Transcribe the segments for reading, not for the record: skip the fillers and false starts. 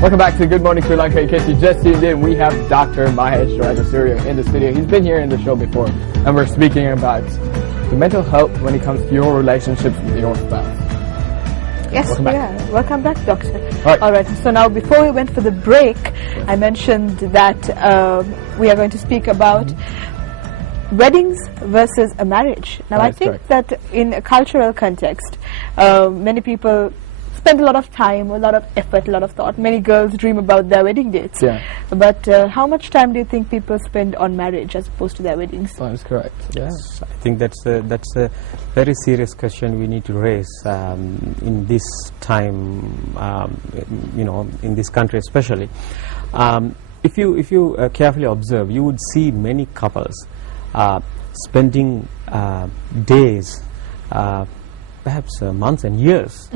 Welcome back to Good Morning Sri Lanka. In case you just tuned in, we have Dr. Mahesh Rajasuriya in the studio. He's been here in the show before, and we're speaking about the mental health when it comes to your relationships with your spouse. Yes, welcome back. Yeah. Welcome back, Doctor. All right. So now, before we went for the break, I mentioned that we are going to speak about weddings versus a marriage. Now, I think that in a cultural context, many people spend a lot of time, a lot of effort, a lot of thought. Many girls dream about their wedding dates. Yeah. But how much time do you think people spend on marriage as opposed to their weddings? That is correct. Yes, I think that's a very serious question we need to raise in this time, in this country especially. If you carefully observe, you would see many couples spending days, perhaps months and years,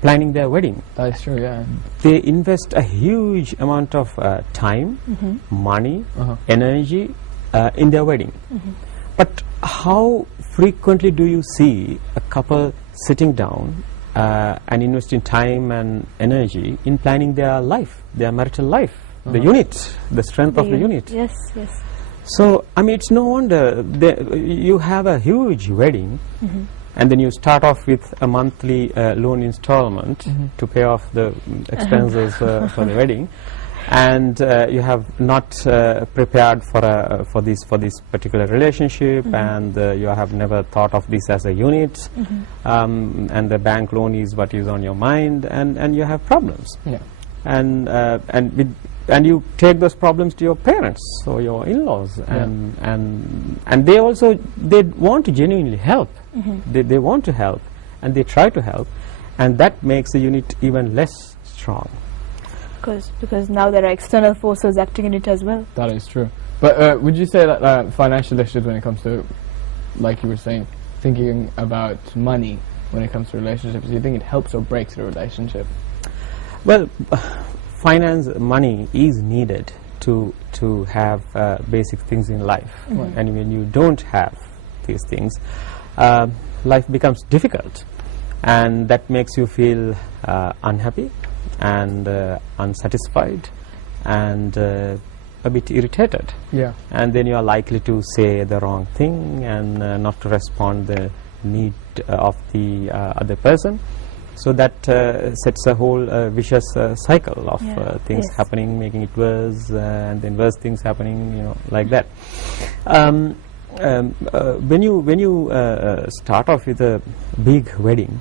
planning their wedding. That is true, yeah. They invest a huge amount of time, money, energy in their wedding. But how frequently do you see a couple sitting down and investing time and energy in planning their life, their marital life, the unit, the strength of the unit? Yes, yes. So, I mean, it's no wonder you have a huge wedding, and then you start off with a monthly loan installment to pay off the expenses for the wedding, and you have not prepared for this particular relationship, and you have never thought of this as a unit, and the bank loan is what is on your mind, and you have problems. Yeah. And you take those problems to your parents or your in-laws, and they want to genuinely help. They want to help, and they try to help, and that makes the unit even less strong. Because now there are external forces acting in it as well. That is true. But would you say that financial issues when it comes to, like you were saying, thinking about money when it comes to relationships, do you think it helps or breaks the relationship? Well, money is needed to have basic things in life, and when you don't have these things, life becomes difficult, and that makes you feel unhappy and unsatisfied and a bit irritated. Yeah. And then you are likely to say the wrong thing and not to respond the need of the other person. So that sets a whole vicious cycle of things happening, making it worse, and then worse things happening, like that. When you start off with a big wedding,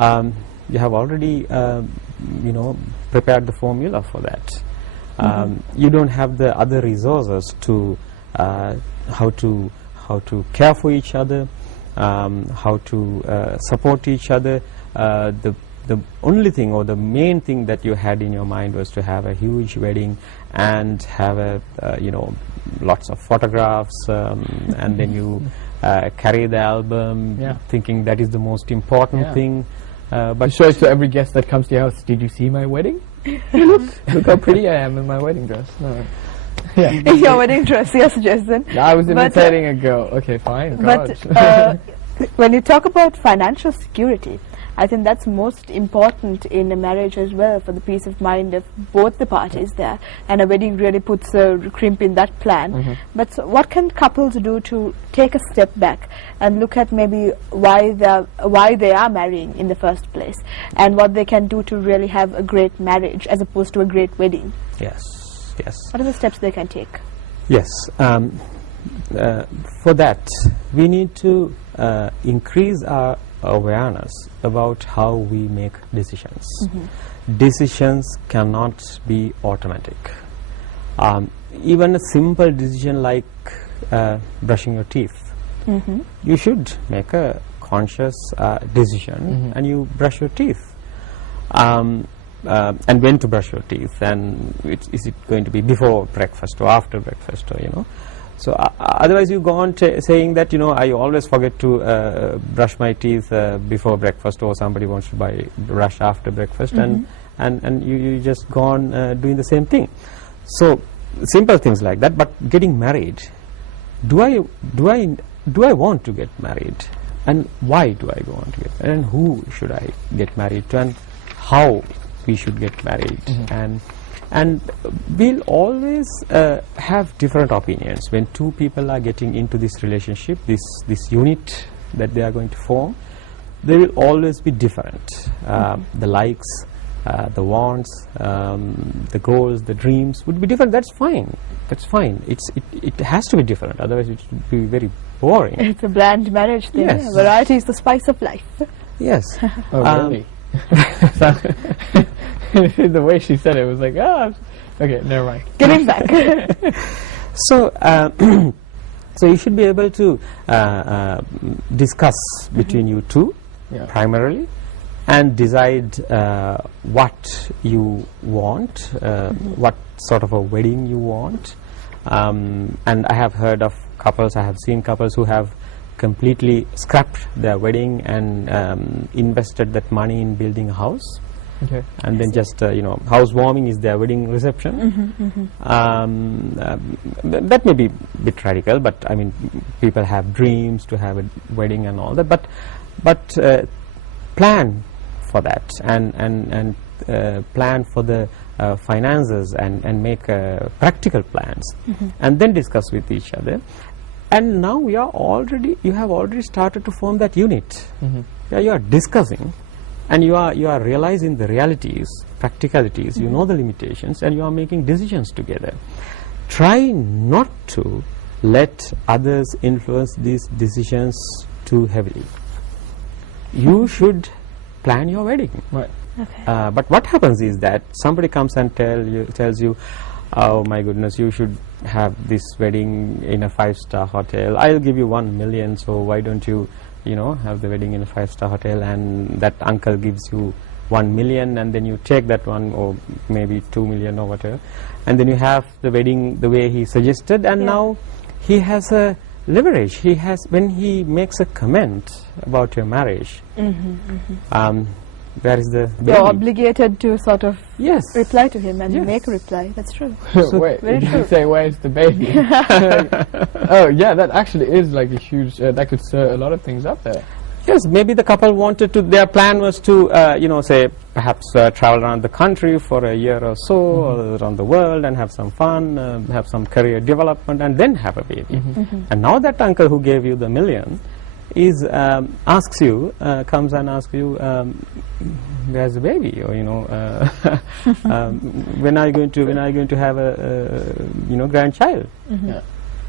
you have already prepared the formula for that. You don't have the other resources to how to care for each other, how to support each other. The only thing or the main thing that you had in your mind was to have a huge wedding and have lots of photographs, and then you carry the album, thinking that is the most important thing. But you show it to every guest that comes to your house. Did you see my wedding? Look how pretty I am in my wedding dress. No. Yeah. In your wedding dress, yes, Jason. No, I was imitating a girl. Okay, fine. But when you talk about financial security, I think that's most important in a marriage as well, for the peace of mind of both the parties there, and a wedding really puts a crimp in that plan. But so what can couples do to take a step back and look at maybe why they are marrying in the first place, and what they can do to really have a great marriage as opposed to a great wedding? Yes. What are the steps they can take? Yes. For that, we need to increase our awareness about how we make decisions. Decisions cannot be automatic. Even a simple decision like brushing your teeth, you should make a conscious decision, and you brush your teeth. And when to brush your teeth, and is it going to be before breakfast or after breakfast, or So otherwise you go on saying that, I always forget to brush my teeth before breakfast, or somebody wants to brush after breakfast, and you just go on doing the same thing. So simple things like that. But getting married, do I want to get married, and why do I want to get married, and who should I get married to, and how we should get married. And we'll always have different opinions when two people are getting into this relationship, this unit that they are going to form. They will always be different. The likes, the wants, the goals, the dreams would be different. That's fine. That's fine. It has to be different. Otherwise, it would be very boring. It's a bland marriage thing. Yes. Yeah. Variety is the spice of life. Yes. Oh, really? The way she said it was like, oh, okay, never mind. Getting back. So, so you should be able to discuss between you two, primarily, and decide what you want, what sort of a wedding you want. And I have heard of couples, I have seen couples who have completely scrapped their wedding and invested that money in building a house. Okay. And then just, housewarming is their wedding reception. That may be a bit radical, but I mean, people have dreams to have a wedding and all that. But plan for that and plan for the finances and make practical plans, and then discuss with each other. And now you have already started to form that unit. Yeah, you are discussing. And you are realizing the realities, practicalities, you know the limitations, and you are making decisions together. Try not to let others influence these decisions too heavily. You should plan your wedding. Right. Okay. But what happens is that somebody comes and tells you, oh my goodness, you should have this wedding in a 5-star hotel. I'll give you 1 million, so why don't you have the wedding in a 5-star hotel, and that uncle gives you 1 million, and then you take that one, or maybe 2 million or whatever, and then you have the wedding the way he suggested, and now he has a leverage. He has, when he makes a comment about your marriage, where is the baby? You're obligated to sort of Yes. reply to him and make a reply. That's true. Wait, very did true. you say where's the baby? Oh yeah, that actually is like a huge, that could stir a lot of things up there. Yes, maybe the couple wanted to, their plan was to, say, perhaps travel around the country for a year or so, or around the world, and have some fun, have some career development, and then have a baby. And now that uncle who gave you the million is comes and asks you, where's the baby, or when are you going to have a grandchild?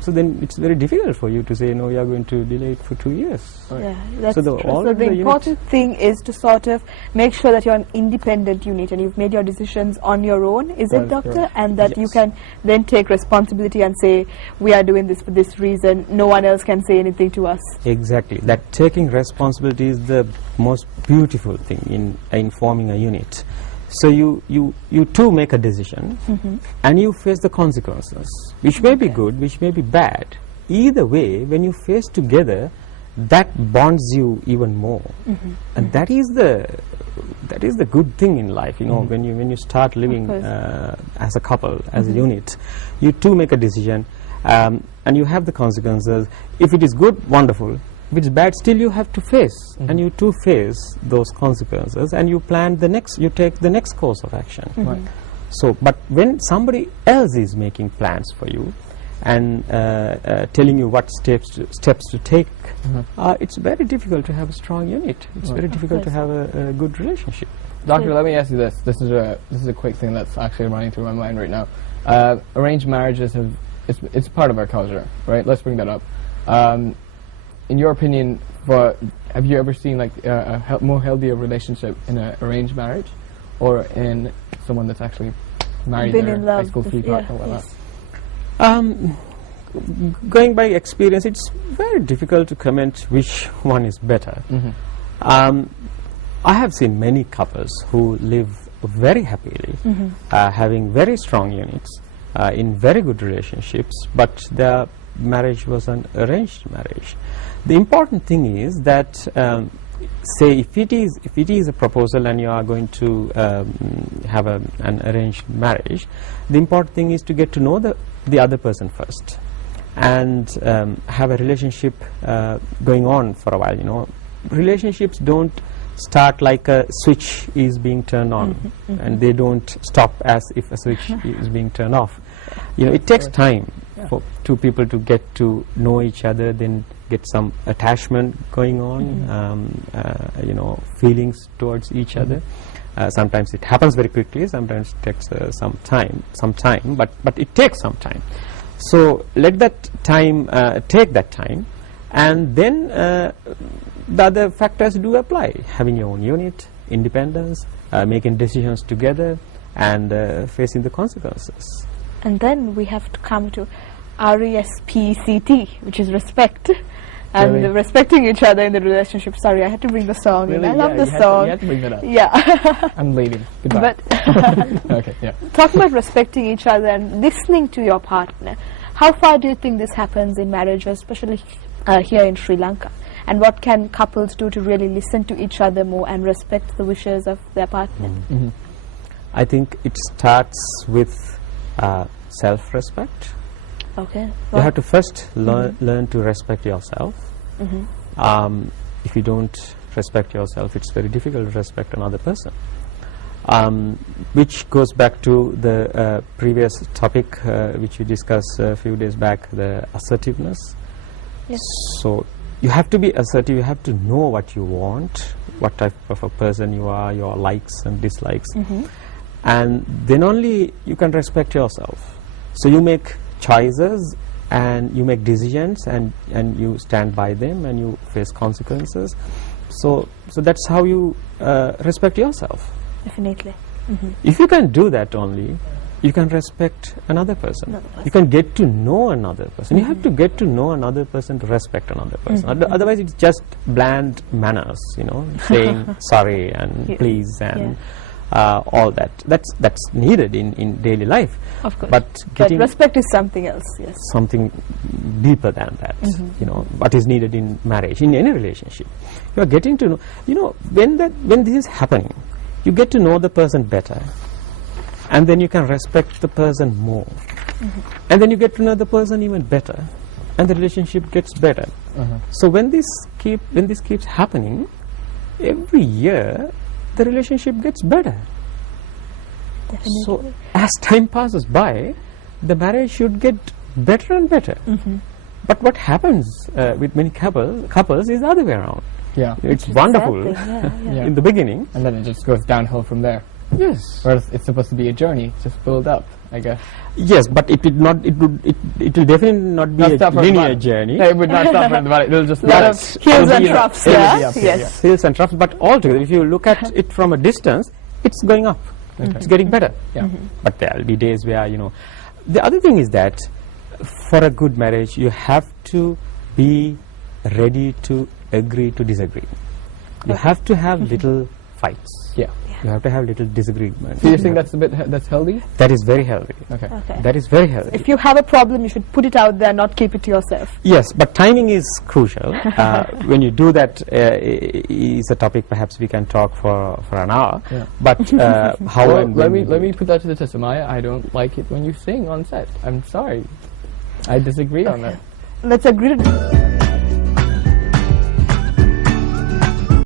So then it's very difficult for you to say, no, you are going to delay it for 2 years. Yeah, that's So the- true. all So of the the important thing is to sort of make sure that you're an independent unit and you've made your decisions on your own, is That it, is Doctor? correct. And that you Yes. can then take responsibility and say, we are doing this for this reason, no one else can say anything to us. Exactly. That taking responsibility is the most beautiful thing in forming a unit. So you two make a decision, and you face the consequences, which may be good, which may be bad. Either way, when you face together, that bonds you even more, and that is the good thing in life. When you start living course. as a couple, as a unit, you two make a decision, and you have the consequences. If it is good, wonderful. If it's bad, still you have to face, and you two face those consequences, and you take the next course of action. Right. So, but when somebody else is making plans for you and telling you what steps to take, it's very difficult to have a strong unit. It's very difficult to have a good relationship. Doctor, let me ask you this. This is a quick thing that's actually running through my mind right now. Arranged marriages it's part of our culture, right? Let's bring that up. In your opinion, have you ever seen like a more healthier relationship in an arranged marriage, or in someone that's actually married Been their in love high school with- sweetheart yeah, or whatnot? yes. Going by experience, it's very difficult to comment which one is better. I have seen many couples who live very happily, having very strong units, in very good relationships, but their marriage was an arranged marriage. The important thing is that, say, if it is a proposal and you are going to have an arranged marriage, the important thing is to get to know the other person first, and have a relationship going on for a while. Relationships don't start like a switch is being turned on, and they don't stop as if a switch is being turned off. You know, it takes time for two people to get to know each other, then get some attachment going on, you know, feelings towards each other. Sometimes it happens very quickly, sometimes it takes some time, but it takes some time. So let that time, take that time, and then the other factors do apply. Having your own unit, independence, making decisions together, and facing the consequences. And then we have to come to RESPCT, which is respect. And Really? Respecting each other in the relationship. Sorry, I had to bring the song in. Really? I love Yeah, the song. You had to bring that up. Yeah. I'm leaving. Goodbye. But Okay, yeah. talking about respecting each other and listening to your partner, how far do you think this happens in marriage, especially here in Sri Lanka? And what can couples do to really listen to each other more and respect the wishes of their partner? I think it starts with self-respect. Okay. You have to first learn to respect yourself. If you don't respect yourself, it's very difficult to respect another person. Which goes back to the previous topic which we discussed a few days back, the assertiveness. Yes. So you have to be assertive, you have to know what you want, what type of a person you are, your likes and dislikes. And then only you can respect yourself. So you make choices and you make decisions, and you stand by them, and you face consequences. So that's how you respect yourself. Definitely. If you can do that only, you can respect another person. You can get to know another person. You have to get to know another person to respect another person. Otherwise it's just bland manners, you know, saying sorry and please and all that. That's needed in daily life. Of course. But getting respect is something else, yes. something deeper than that, you know, what is needed in marriage, in any relationship. You are getting to know, you know, when this is happening, you get to know the person better, and then you can respect the person more, and then you get to know the person even better, and the relationship gets better. So when this keeps happening, every year the relationship gets better. Definitely. So as time passes by, the marriage should get better and better. But what happens with many couples is the other way around. Yeah. It's wonderful Yeah. in the beginning. And then it just goes downhill from there. Yes. Whereas it's supposed to be a journey, just build up, I guess. Yes, but it will not. It will definitely not be Not a stop at the linear bottom. journey. Yeah, it would not stop at the bottom. It'll just Lot of rise. hills It'll and be a- troughs, it'll yeah? be up, Yes. Hills and troughs, but altogether, if you look at it from a distance, it's going up. It's getting better. Yeah. But there will be days where, you know. The other thing is that for a good marriage, you have to be ready to agree to disagree. You have to have little fights. Yeah. You have to have little disagreements. Do you think that's healthy? That is very healthy. Okay. Okay. That is very healthy. If you have a problem, you should put it out there, not keep it to yourself. Yes, but timing is crucial. When you do that, is a topic perhaps we can talk for an hour. Yeah. But how Well, and let when me put that to the test. Amaya, I don't like it when you sing on set. I'm sorry. I disagree on that. Let's agree to